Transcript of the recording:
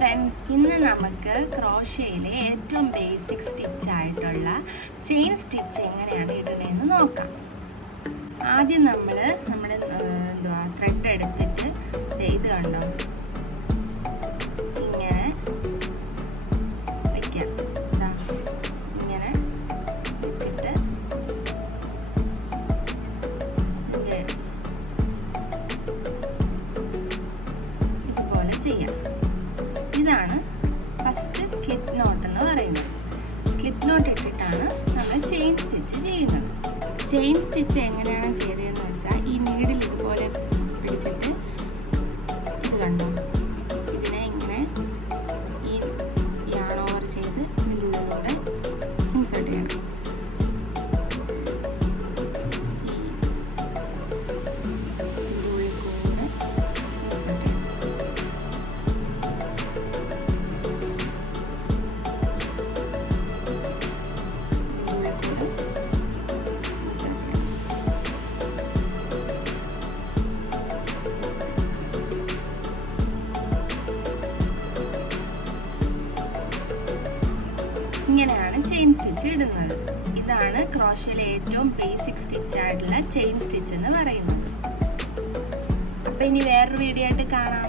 Friends, ഇന്ന് നമുക്ക് ക്രോഷ്യയിലെ ഏറ്റവും ബേസിക് സ്റ്റിച്ച് ആയിട്ടുള്ള ചെയിൻ സ്റ്റിച്ച് എങ്ങനെയാണ് ഇടണതെന്ന് നോക്കാം. ആദ്യം നമ്മുടെ ത്രെഡ് എടുത്തിട്ട് ഇത് കണ്ടോ, ഇങ്ങനെ വയ്ക്കാം. ഇങ്ങനെ വെച്ചിട്ട് ഇതുപോലെ ചെയ്യാം. ഇതാണ് ഫസ്റ്റ് സ്ലിപ്പ് നോട്ട് എന്ന് പറയുന്നത്. സ്ലിപ്പ് നോട്ട് ഇട്ടിട്ടാണ് നമ്മൾ ചെയിൻ സ്റ്റിച്ച് ചെയ്യുന്നത്. ചെയിൻ സ്റ്റിച്ച് എങ്ങനെയാണ് ചെയ്തതെന്ന് വെച്ചാൽ, ഈ നീഡിൽ ഇതുപോലെ പിടിച്ചിട്ട് ഇത് കണ്ടോ, ഇതിനെ ഇങ്ങനെ ഈ യാൺ ഓവർ ചെയ്ത് ഇതിലൂടെ ഇൻസേർട്ട് ചെയ്യണം. ഇങ്ങനെയാണ് ചെയിൻ സ്റ്റിച്ച് ഇടുന്നത്. ഇതാണ് ക്രോഷ്യയിലെ ഏറ്റവും ബേസിക് സ്റ്റിച്ച് ആയിട്ടുള്ള ചെയിൻ സ്റ്റിച്ച് എന്ന് പറയുന്നത്. അപ്പം ഇനി വേറൊരു വീഡിയോ ആയിട്ട് കാണാം.